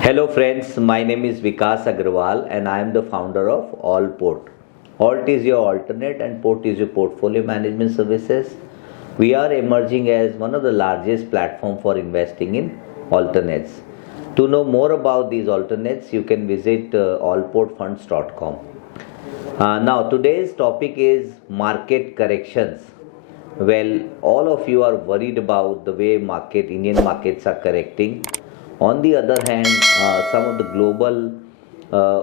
Hello friends, my name is Vikas Agrawal and I am the founder of AllPort. Alt is your alternate and Port is your portfolio management services. We are emerging as one of the largest platform for investing in alternates. To know more about these alternates, you can visit allportfunds.com. Now today's topic is market corrections. Well, all of you are worried about the way Indian markets are correcting. On the other hand, some of the global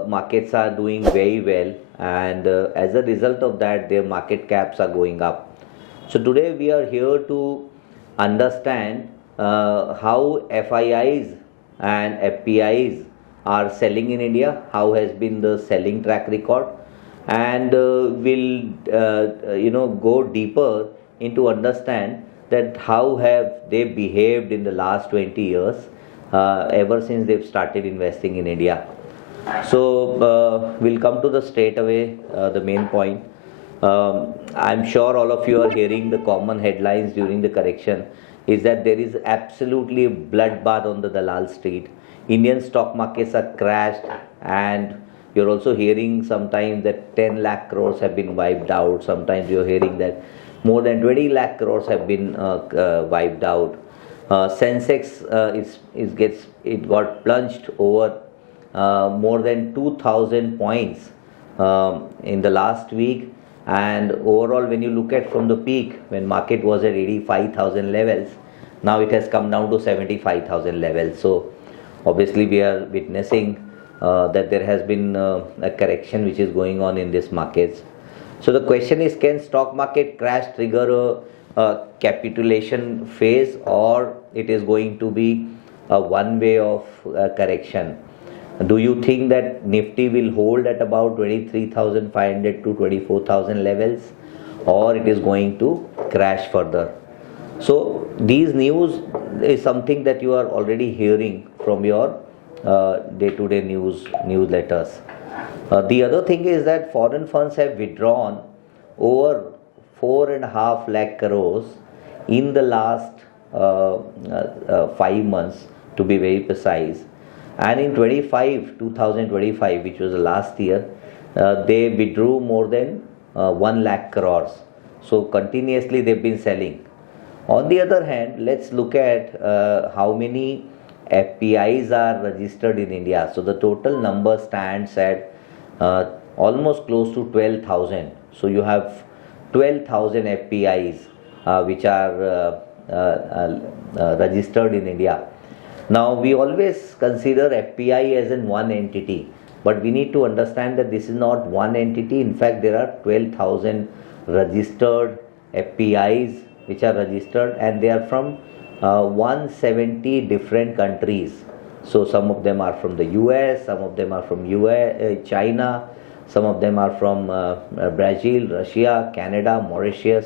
markets are doing very well, and as a result of that, their market caps are going up. So today we are here to understand how FIIs and FPIs are selling in India, how has been the selling track record, and will go deeper into understand that how have they behaved in the last 20 years ever since they've started investing in India. So we'll come to the straight away the main point. I'm sure all of you are hearing the common headlines during the correction is that there is absolutely a bloodbath on the Dalal Street. Indian stock markets are crashed, and you're also hearing sometimes that 10 lakh crores have been wiped out. Sometimes you're hearing that more than 20 lakh crores have been wiped out. Sensex got plunged over more than 2,000 points in the last week, and overall when you look at from the peak when market was at 85,000 levels, now it has come down to 75,000 levels. So obviously we are witnessing that there has been a correction which is going on in these markets. So the question is, can stock market crash trigger a capitulation phase, or it is going to be a one way of correction? Do you think that Nifty will hold at about 23,500 to 24,000 levels, or it is going to crash further? So these news is something that you are already hearing from your day-to-day newsletters. The other thing is that foreign funds have withdrawn over 4.5 lakh crores in the last 5 months, to be very precise. And in 2025, which was the last year, they withdrew more than 1 lakh crores. So continuously they've been selling. On the other hand, let's look at how many FPIs are registered in India. So the total number stands at almost close to 12,000. So you have 12,000 FPIs which are registered in India. Now we always consider FPI as in one entity, but we need to understand that this is not one entity. In fact, there are 12,000 registered FPIs which are registered, and they are from 170 different countries. So some of them are from the US, some of them are from China, some of them are from Brazil, Russia, Canada, Mauritius.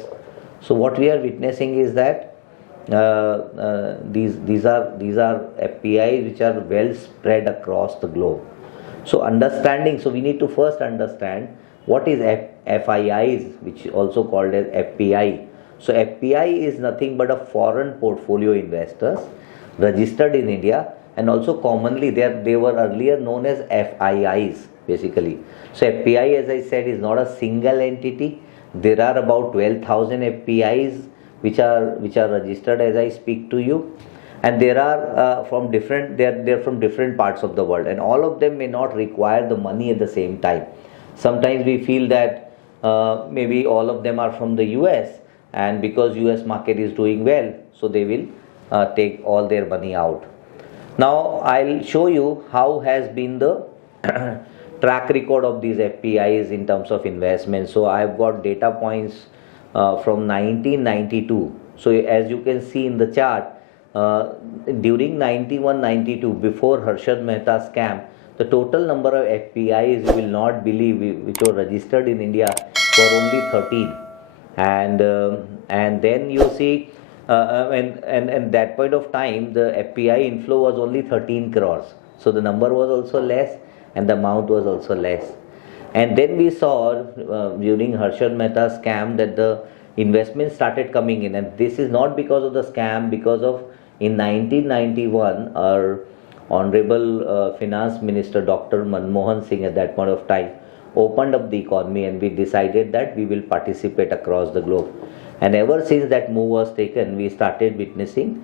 So what we are witnessing is that these are FPIs which are well spread across the globe. So we need to first understand what is FIIs, which is also called as FPI. So FPI is nothing but a foreign portfolio investors registered in India, and also commonly they were earlier known as FIIs basically. So FPI, as I said, is not a single entity. There are about 12,000 FPIs which are registered as I speak to you, and there are they're from different parts of the world, and all of them may not require the money at the same time. Sometimes we feel that maybe all of them are from the US, and because US market is doing well, so they will take all their money out. Now I'll show you how has been the track record of these FPIs in terms of investment. So I've got data points from 1992. So as you can see in the chart, during 91-92, before Harshad Mehta scam, the total number of FPIs, you will not believe, which were registered in India were only 13. And then you see, and that point of time, the FPI inflow was only 13 crores. So the number was also less, and the amount was also less. And then we saw during Harshad Mehta scam that the investments started coming in, and this is not because of the scam, because of in 1991 or Honorable Finance Minister Dr. Manmohan Singh at that point of time opened up the economy, and we decided that we will participate across the globe. And ever since that move was taken, we started witnessing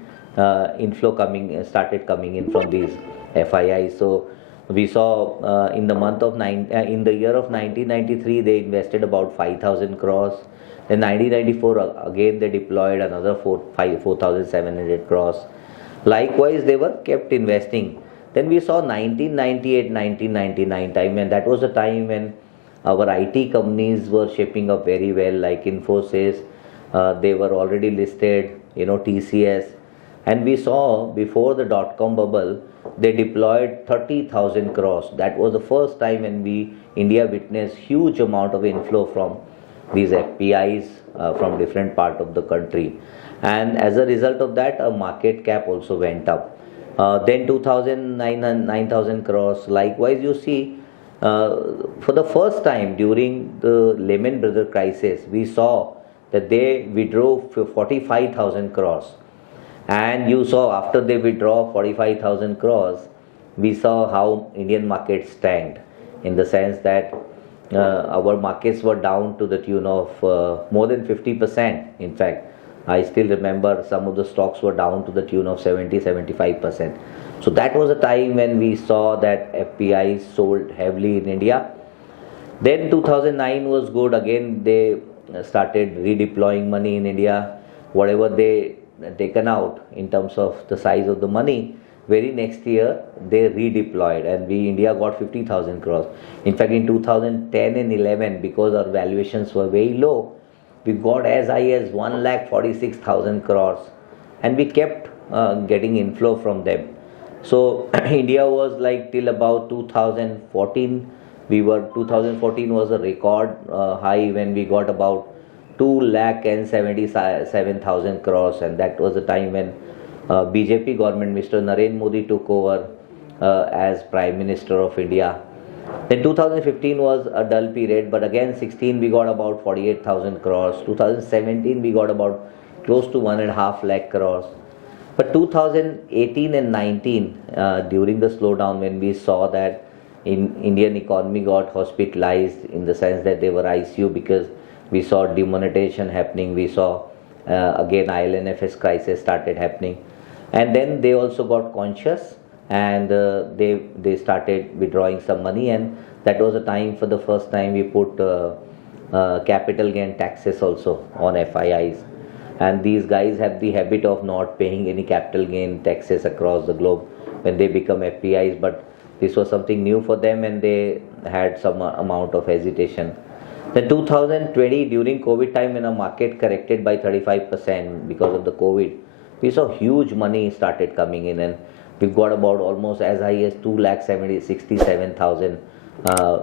inflow started coming in from these FIIs. So we saw in the year of 1993 they invested about 5,000 crores. In 1994 again they deployed another 4,700 crores. Likewise, they were kept investing. Then we saw 1998, 1999 time, and that was a time when our IT companies were shaping up very well, like Infosys. They were already listed, TCS. And we saw before the dot-com bubble, they deployed 30,000 crores. That was the first time when India witnessed huge amount of inflow from these FPIs from different part of the country. And as a result of that, a market cap also went up. Then 2009 and 9,000 crores. Likewise, you see, for the first time during the Lehman Brothers crisis, we saw that they withdrew 45,000 crores. And you saw after they withdraw 45,000 crores, we saw how Indian markets tanked, in the sense that our markets were down to the tune of more than 50%. In fact, I still remember some of the stocks were down to the tune of 70-75%. So that was a time when we saw that FPIs sold heavily in India. Then 2009 was good. Again, they started redeploying money in India. Whatever they taken out in terms of the size of the money, very next year they redeployed, and India got 50,000 crores. In fact, in 2010 and 11, because our valuations were very low, we got as high as 1,46,000 crores, and we kept getting inflow from them. So India was like till about 2014. 2014 was a record high when we got about 2,77,000 crores, and that was the time when BJP government, Mr. Narendra Modi, took over as Prime Minister of India. Then 2015 was a dull period, but again 16 we got about 48,000 crores. 2017 we got about close to 1.5 lakh crores. But 2018 and 19, during the slowdown, when we saw that Indian economy got hospitalized, in the sense that they were ICU, because we saw demonetization happening, we saw again IL&FS crisis started happening, and then they also got conscious, and they started withdrawing some money, and that was a time, for the first time, we put capital gain taxes also on FIIs. And these guys have the habit of not paying any capital gain taxes across the globe when they become FPIs, but this was something new for them, and they had some amount of hesitation. Then 2020, during COVID time, when a market corrected by 35% because of the COVID, we saw huge money started coming in, and we got about almost as high as 2,67,000,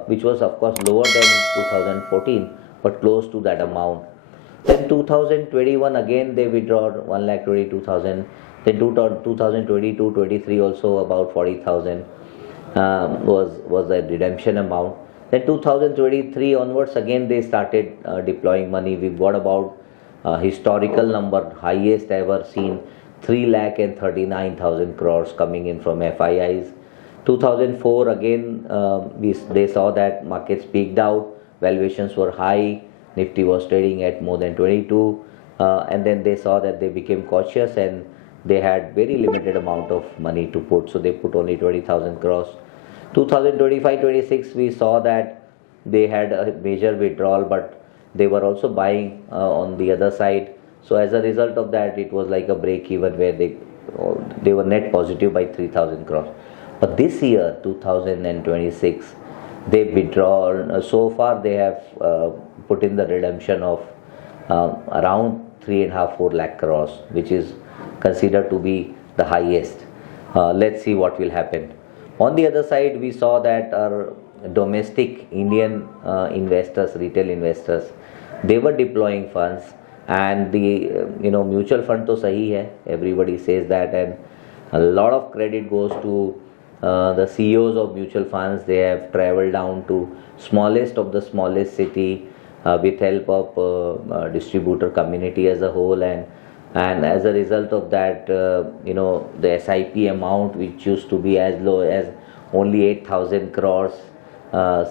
which was of course lower than 2014, but close to that amount. Then 2021 again they withdrew 1,22,000. Then 2022-23 also about 40,000 was the redemption amount. Then 2023 onwards again they started deploying money. We got about historical number, highest ever seen, 3,39,000 crores coming in from FIIs. 2004 again they saw that markets peaked out, valuations were high, Nifty was trading at more than 22, and then they saw that they became cautious, and they had very limited amount of money to put, so they put only 20,000 crores. 2025-26 we saw that they had a major withdrawal, but they were also buying on the other side. So as a result of that, it was like a break even, where they were net positive by 3,000 crores. But this year 2026 they withdrawn, so far they have put in the redemption of around 3.5-4 lakh crores, which is considered to be the highest. Let's see what will happen. On the other side, we saw that our domestic Indian investors, retail investors, they were deploying funds, and the mutual fund to sahi hai, everybody says that, and a lot of credit goes to the CEOs of mutual funds. They have traveled down to smallest of the smallest city with help of distributor community as a whole, and and as a result of that, the SIP amount, which used to be as low as only 8,000 crores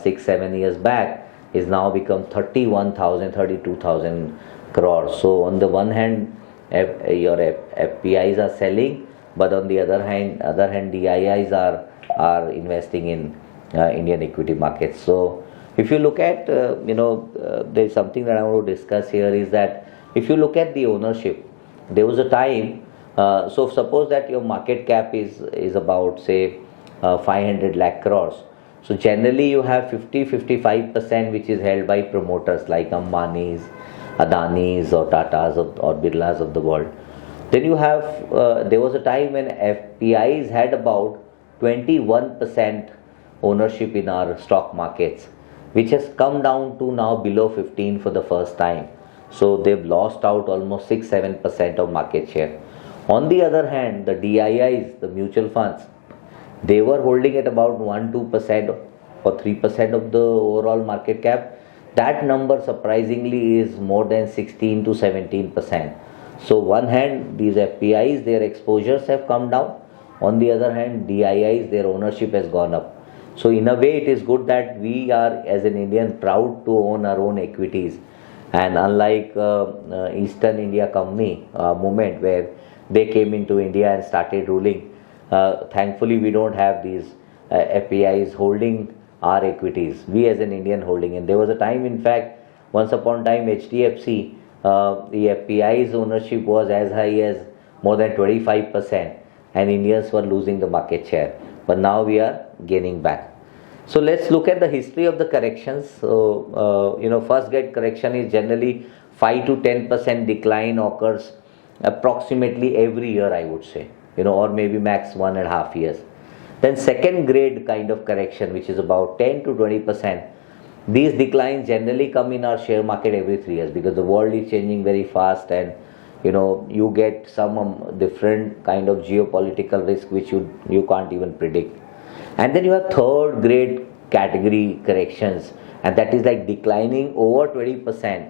6 7 years back, is now become 31,000, 32,000 crores. So on the one hand, your FPIs are selling, but on the other hand DIIs are investing in Indian equity markets. So if you look at, there's something that I want to discuss here, is that if you look at the ownership, there was a time, so suppose that your market cap is about, say, 500 lakh crores. So generally you have 50-55% which is held by promoters like Ambani's, Adani's or Tata's or Birla's of the world. Then you have, there was a time when FPIs had about 21% ownership in our stock markets, which has come down to now below 15 for the first time. So they've lost out almost 6-7% of market share. On the other hand, the DIIs, the mutual funds, they were holding at about 1-2% or 3% of the overall market cap. That number surprisingly is more than 16 to 17%. So one hand, these FPIs, their exposures have come down. On the other hand, DIIs, their ownership has gone up. So in a way, it is good that we are, as an Indian, proud to own our own equities. And unlike Eastern India Company movement, where they came into India and started ruling, thankfully we don't have these FPIs holding our equities. We as an Indian holding. And there was a time, in fact, once upon a time, HDFC, the FPI's ownership was as high as more than 25%, and Indians were losing the market share. But now we are gaining back. So let's look at the history of the corrections. So, first great correction is generally 5 to 10% decline occurs approximately every year, I would say, or maybe max 1.5 years. Then second grade kind of correction, which is about 10 to 20%. These declines generally come in our share market every 3 years, because the world is changing very fast, and you get some different kind of geopolitical risk which you can't even predict. And then you have third grade category corrections, and that is like declining over 20%,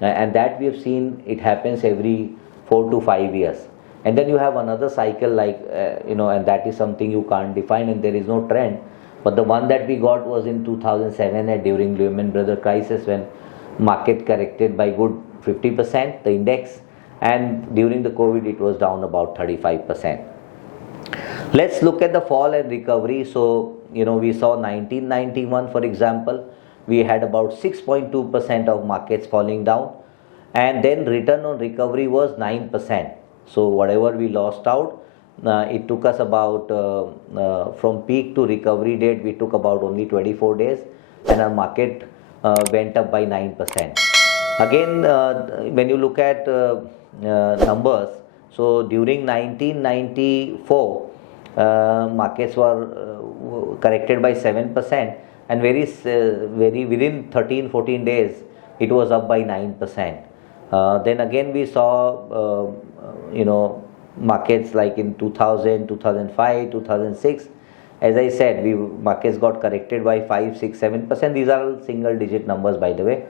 and that we have seen it happens every 4 to 5 years. And then you have another cycle like and that is something you can't define, and there is no trend. But the one that we got was in 2007 during Lehman Brothers crisis, when market corrected by good 50%, the index, and during the COVID it was down about 35%. Let's look at the fall and recovery. So, we saw 1991, for example, we had about 6.2% of markets falling down, and then return on recovery was 9%. So whatever we lost out, it took us about, from peak to recovery date, we took about only 24 days, and our market went up by 9%. Again, when you look at numbers, so during 1994, markets were corrected by 7%, and very within 13-14 days, it was up by 9%. Then again we saw, markets like in 2000, 2005, 2006. As I said, markets got corrected by 5, 6, 7%. These are single digit numbers, by the way.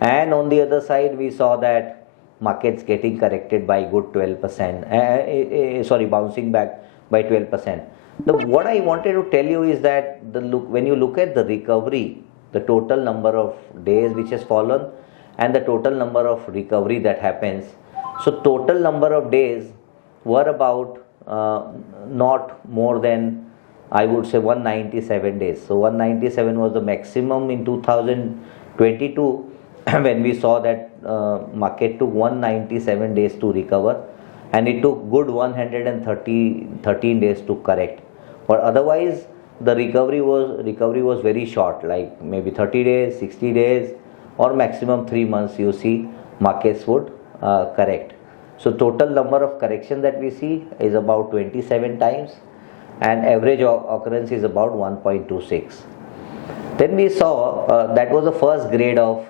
And on the other side, we saw that markets getting corrected by good 12%. Bouncing back by 12%. What I wanted to tell you is that when you look at the recovery, the total number of days which has fallen, and the total number of recovery that happens. So total number of days were about not more than, I would say, 197 days. So 197 was the maximum in 2022 when we saw that market took 197 days to recover, and it took good 113 days to correct. But otherwise the recovery was very short, like maybe 30 days, 60 days, or maximum 3 months. You see markets would correct. So total number of correction that we see is about 27 times, and average occurrence is about 1.26. Then we saw that was the first grade of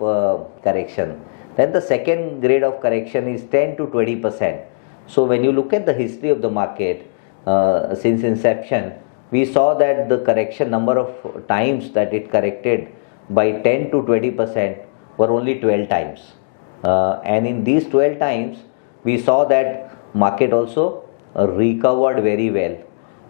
correction. Then the second grade of correction is 10 to 20%. So when you look at the history of the market since inception, we saw that the correction number of times that it corrected by 10 to 20% were only 12 times. And in these 12 times, we saw that market also recovered very well.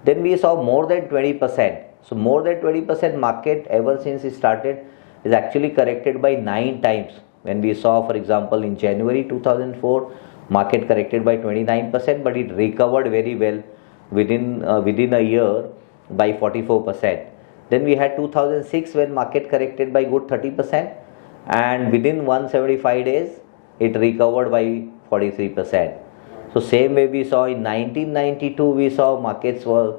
Then we saw more than 20%. So more than 20% market ever since it started is actually corrected by 9 times. When we saw, for example, in January 2004, market corrected by 29%, but it recovered very well within a year by 44%. Then we had 2006 when market corrected by good 30%, and within 175 days it recovered by 43%. So same way we saw in 1992, we saw market were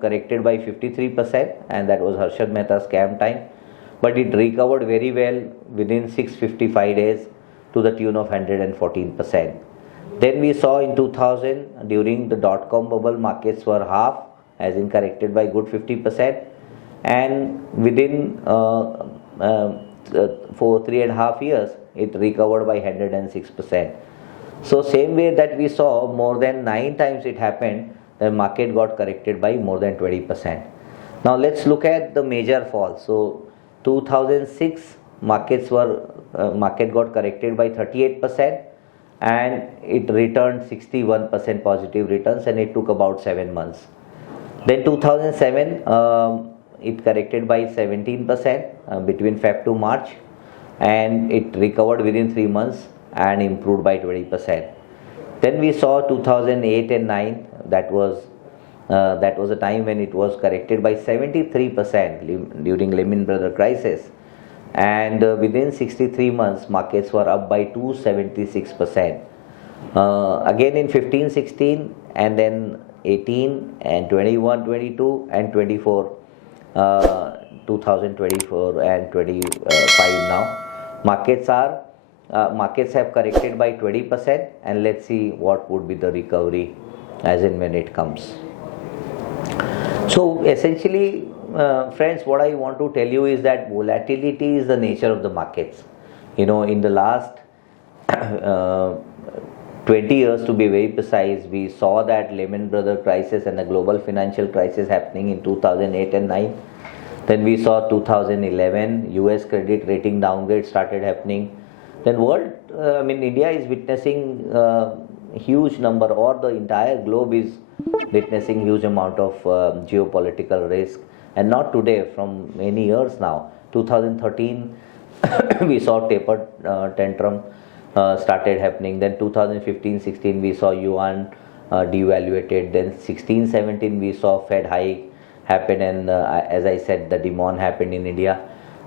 corrected by 53%, and that was Harshad Mehta scam time, but it recovered very well within 655 days to the tune of 114%. Then we saw in 2000 during the dot-com bubble, markets were half, as in corrected by good 50%, and within for 3.5 years it recovered by 106%. So same way that we saw more than 9 times it happened, the market got corrected by more than 20%. Now let's look at the major fall. So 2006 market got corrected by 38%, and it returned 61% positive returns, and it took about 7 months. Then 2007 it corrected by 17% between Feb to March, and it recovered within 3 months and improved by 20%. Then we saw 2008 and 9, that was a time when it was corrected by 73% during Lehman Brothers crisis, and within 63 months markets were up by 276%. Again in 15, 16, and then 18 and 21, 22 and 24, 2024 and 25 now, markets have corrected by 20%, and let's see what would be the recovery as in when it comes. So essentially, friends, what I want to tell you is that volatility is the nature of the markets. In the last 20 years to be very precise, we saw that Lehman Brothers crisis and the global financial crisis happening in 2008 and 9. Then we saw 2011 US credit rating downgrade started happening. Then India is witnessing huge number, or the entire globe is witnessing huge amount of geopolitical risk, and not today, from many years now. 2013 we saw taper tantrum started happening. Then 2015-16 we saw yuan devaluated. Then 16-17 we saw Fed hike happen, and as I said, the demand happened in India.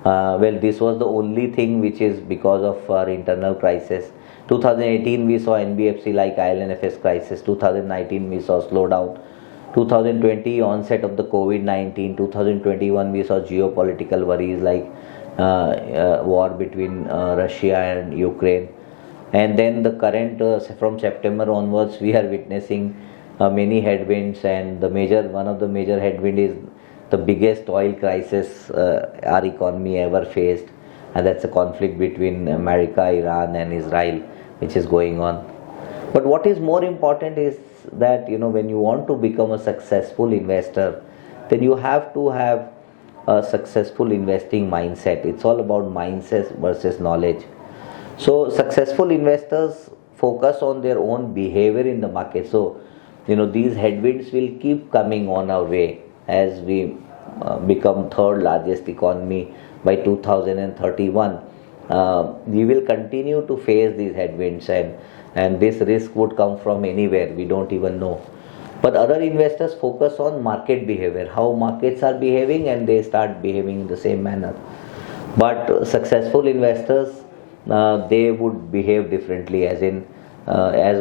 This was the only thing which is because of our internal crisis. 2018 we saw NBFC like IL&FS crisis. 2019 we saw slowdown. 2020 onset of the COVID-19. 2021 we saw geopolitical worries like war between Russia and Ukraine. And then the current from September onwards we are witnessing many headwinds, and one of the major headwind is the biggest oil crisis our economy ever faced, and that's a conflict between America, Iran and Israel which is going on. But what is more important is that when you want to become a successful investor, then you have to have a successful investing mindset. It's all about mindset versus knowledge. So successful investors focus on their own behavior in the market. So these headwinds will keep coming on our way as we become third largest economy by 2031. We will continue to face these headwinds, and this risk would come from anywhere, we don't even know. But other investors focus on market behavior, how markets are behaving, and they start behaving in the same manner. But successful investors, they would behave differently, as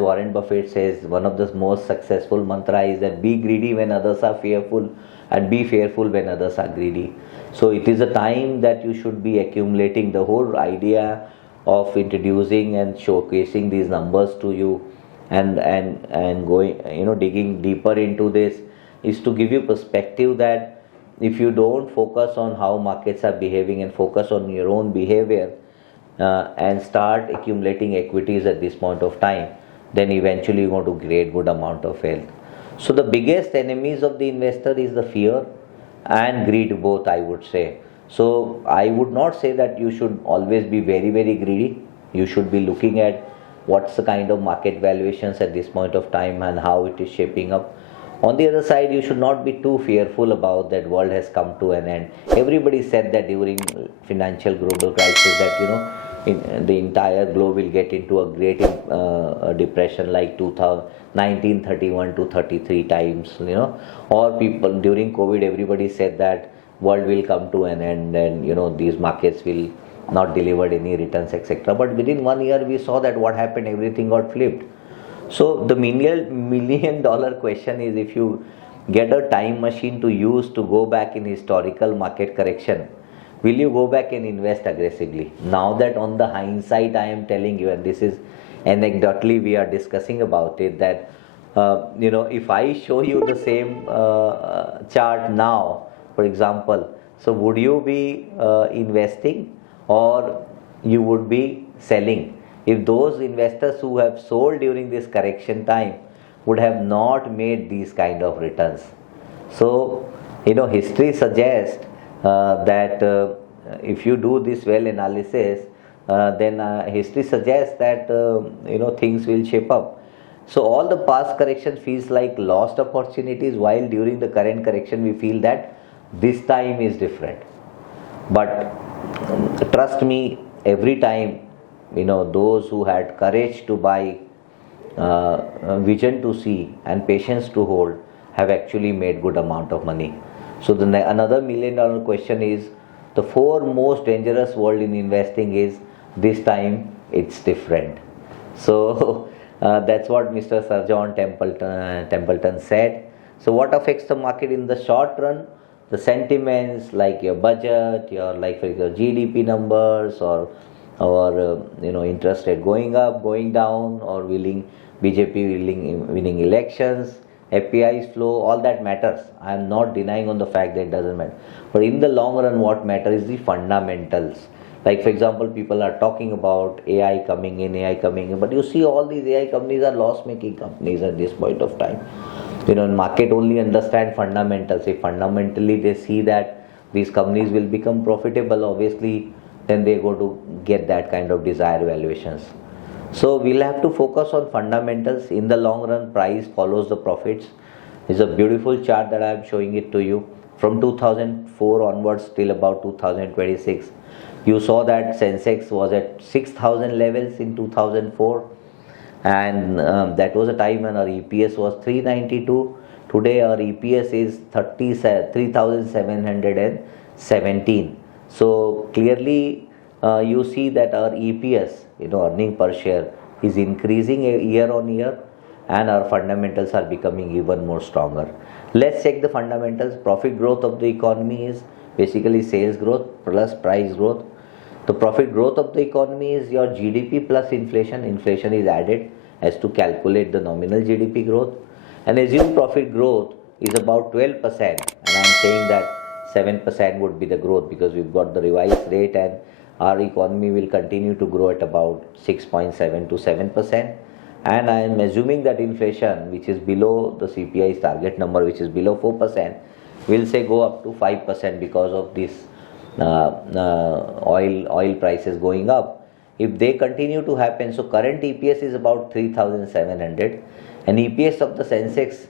Warren Buffett says, one of the most successful mantra is that be greedy when others are fearful, and be fearful when others are greedy. So it is a time that you should be accumulating. The whole idea of introducing and showcasing these numbers to you and going, digging deeper into this is to give you perspective that if you don't focus on how markets are behaving and focus on your own behavior and start accumulating equities at this point of time, then eventually you're going to create good amount of wealth. So the biggest enemies of the investor is the fear and greed, both, I would say. So I would not say that you should always be very, very greedy. You should be looking at what's the kind of market valuations at this point of time and how it is shaping up. On the other side, you should not be too fearful about that world has come to an end. Everybody said that during financial global crisis that the entire globe will get into a great depression like 1931 to 33 times, or people during COVID, everybody said that world will come to an end and these markets will not delivered any returns, etc. But within 1 year, we saw that what happened, everything got flipped. So the million dollar question is, if you get a time machine to use to go back in historical market correction, will you go back and invest aggressively? Now that on the hindsight I am telling you, and this is anecdotally we are discussing about it, that if I show you the same chart now, for example, so would you be investing or you would be selling? If those investors who have sold during this correction time would have not made these kind of returns. So, history suggests that if you do this well analysis, then history suggests that things will shape up. So all the past correction feels like lost opportunities, while during the current correction we feel that this time is different. But trust me, every time, those who had courage to buy, vision to see, and patience to hold have actually made good amount of money. So another million-dollar question is, the four most dangerous world in investing is, this time it's different. So that's what Mr. Sir John Templeton said. So what affects the market in the short run? The sentiments like your budget, your GDP numbers, or interest rate going up, going down, or BJP winning elections, FPI's flow, all that matters. I am not denying on the fact that it doesn't matter. But in the long run, what matters is the fundamentals. Like for example, people are talking about AI coming in, but you see all these AI companies are loss-making companies at this point of time. Market only understand fundamentals. If fundamentally they see that these companies will become profitable, obviously, then they go to get that kind of desired valuations. So we'll have to focus on fundamentals. In the long run, price follows the profits. It's a beautiful chart that I'm showing it to you. From 2004 onwards till about 2026, you saw that Sensex was at 6,000 levels in 2004, and that was a time when our EPS was 392. Today our EPS is 3,717. So clearly you see that our EPS, earning per share, is increasing year on year, and our fundamentals are becoming even more stronger. Let's check the fundamentals. Profit growth of the economy is basically sales growth plus price growth. The profit growth of the economy is your GDP plus inflation. Inflation is added as to calculate the nominal GDP growth. And assume profit growth is about 12%, and I'm saying that 7% would be the growth because we've got the revised rate, and our economy will continue to grow at about 6.7 to 7%. And I am assuming that inflation, which is below the CPI's target number, which is below 4%, will say go up to 5% because of this oil prices going up. If they continue to happen, so current EPS is about 3,700, and EPS of the Sensex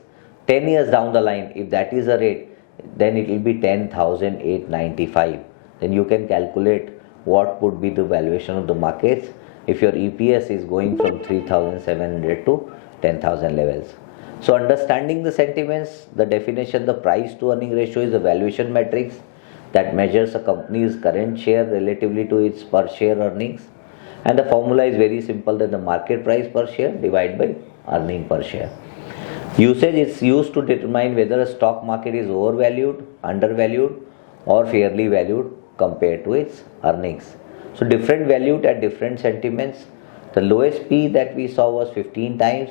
10 years down the line, if that is the rate, then it will be 10,895. Then you can calculate what would be the valuation of the markets if your EPS is going from 3,700 to 10,000 levels. So understanding the sentiments, the definition, the price to earning ratio is a valuation matrix that measures a company's current share relatively to its per share earnings. And the formula is very simple, that the market price per share divided by earning per share. Usage is used to determine whether a stock market is overvalued, undervalued, or fairly valued compared to its earnings. So different valued at different sentiments. The lowest P that we saw was 15 times,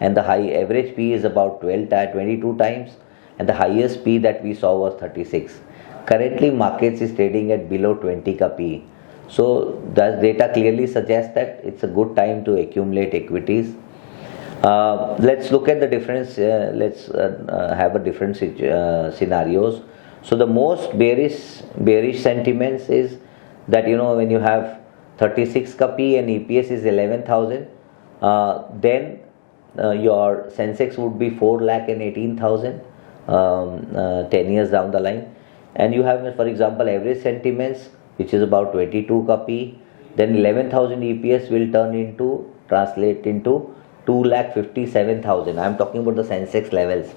and the high average P is about 22 times, and the highest P that we saw was 36. Currently markets is trading at below 20 ka P. So that data clearly suggests that it's a good time to accumulate equities. Let's look at the difference. Let's have a different scenarios. So the most bearish sentiments is that when you have 36 ka P and EPS is 11,000, then your Sensex would be 4 lakh and 18,000 10 years down the line. And you have, for example, average sentiments, which is about 22 ka P, then 11,000 EPS will translate into 2 lakh 57,000. I am talking about the Sensex levels.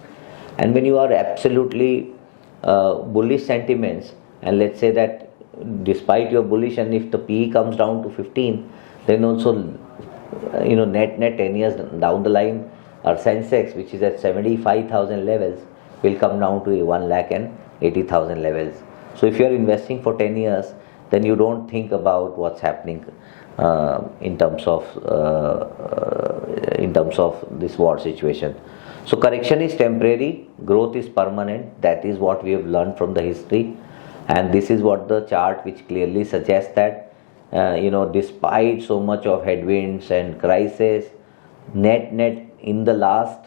And when you are absolutely bullish sentiments, and let's say that despite your bullish, and if the PE comes down to 15, then also net 10 years down the line, our Sensex, which is at 75,000 levels, will come down to 1 lakh and 80,000 levels. So if you are investing for 10 years, then you don't think about what's happening in terms of this war situation. So correction is temporary, growth is permanent. That is what we have learned from the history, and this is what the chart which clearly suggests that despite so much of headwinds and crisis, net in the last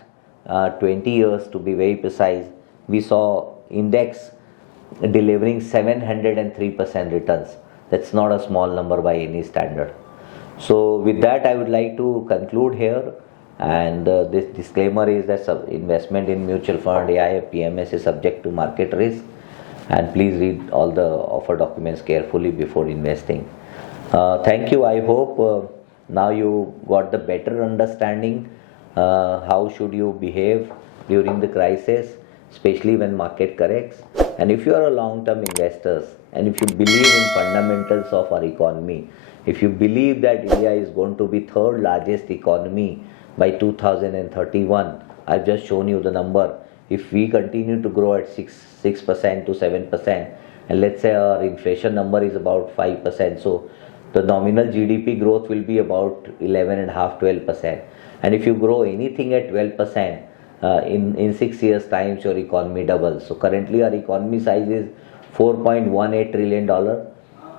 20 years, to be very precise, we saw index delivering 703% returns. That's not a small number by any standard. So with that, I would like to conclude here, and this disclaimer is that investment in mutual fund, AIF, PMS is subject to market risk, and please read all the offer documents carefully before investing. Thank you. I hope now you got the better understanding how should you behave during the crisis, especially when market corrects. And if you are a long-term investors, and if you believe in fundamentals of our economy, if you believe that India is going to be third largest economy by 2031, I've just shown you the number. If we continue to grow at 6% to 7%, and let's say our inflation number is about 5%, so the nominal GDP growth will be about 11.5-12%. And if you grow anything at 12%, in 6 years' time, your economy doubles. So currently our economy size is $4.18 trillion.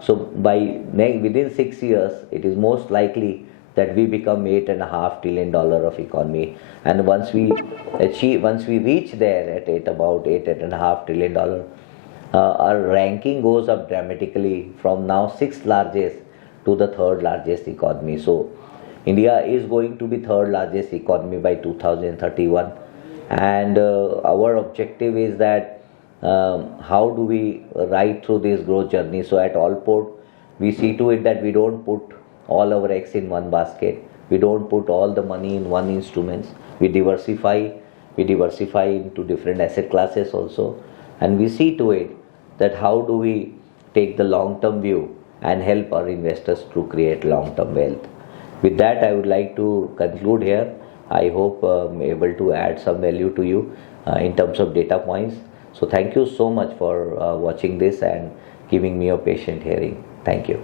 So within 6 years, it is most likely that we become $8.5 trillion of economy. And once we reach there at about $8.5 trillion, our ranking goes up dramatically from now 6th largest to the 3rd largest economy. So India is going to be 3rd largest economy by 2031, and our objective is that how do we ride through this growth journey. So at Allport, we see to it that we don't put all our eggs in one basket. We don't put all the money in one instruments. We diversify into different asset classes also, and we see to it that how do we take the long-term view and help our investors to create long-term wealth. With that, I would like to conclude here. I hope I'm able to add some value to you in terms of data points. So thank you so much for watching this and giving me a patient hearing. Thank you.